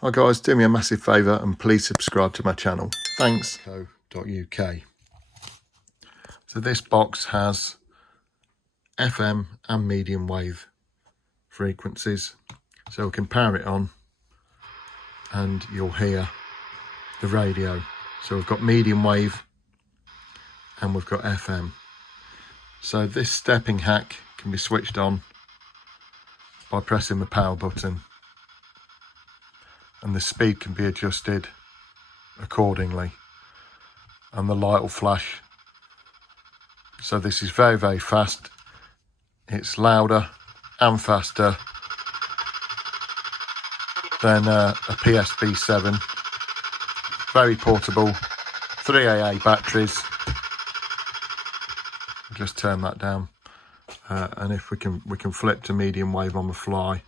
Hi guys, do me a massive favour and please subscribe to my channel. Thanks. .uk. So this box has FM and medium wave frequencies. So we can power it on and you'll hear the radio. So we've got medium wave and we've got FM. So this stepping hack can be switched on by pressing the power button, and the speed can be adjusted accordingly, and the light will flash. So this is very, very fast. It's louder and faster than a PSB 7. Very portable, 3 AA batteries. Just turn that down, and if we can flip to medium wave on the fly.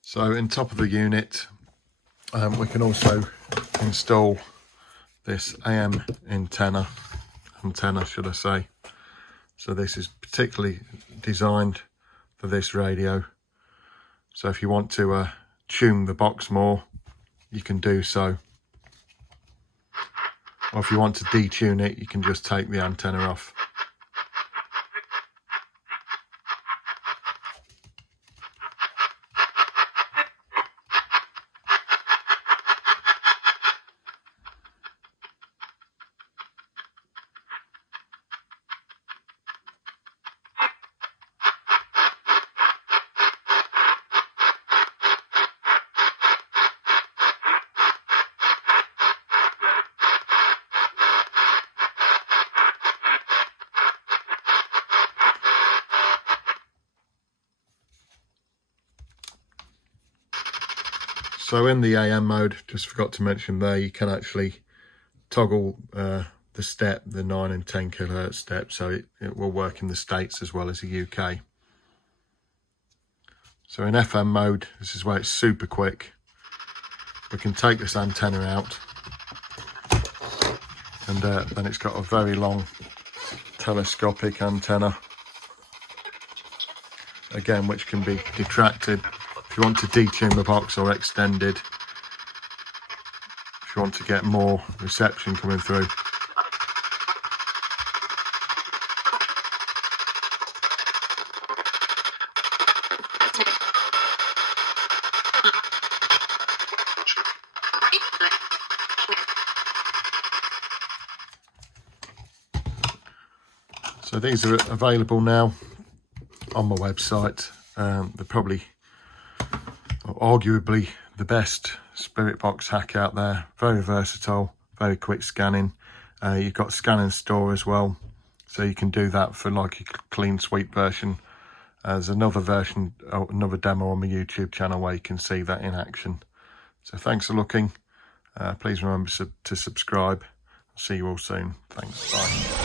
So in top of the unit, we can also install this AM antenna, should I say. So this is particularly designed for this radio. So if you want to tune the box more, you can do so. Or if you want to detune it, you can just take the antenna off. So in the AM mode, just forgot to mention there, you can actually toggle the step, the 9 and 10 kilohertz step, so it will work in the States as well as the UK. So in FM mode, this is where it's super quick. We can take this antenna out, and then it's got a very long telescopic antenna, again, which can be detracted if you want to detune the box, or extended if you want to get more reception coming through. So these are available now on my website. They're probably, or arguably, the best spirit box hack out there. Very versatile, very quick scanning. You've got scan and store as well, so you can do that for like a clean sweep version. There's another version, another demo on my YouTube channel where you can see that in action. So thanks for looking. Please remember to subscribe. I'll see you all soon. Thanks. Bye.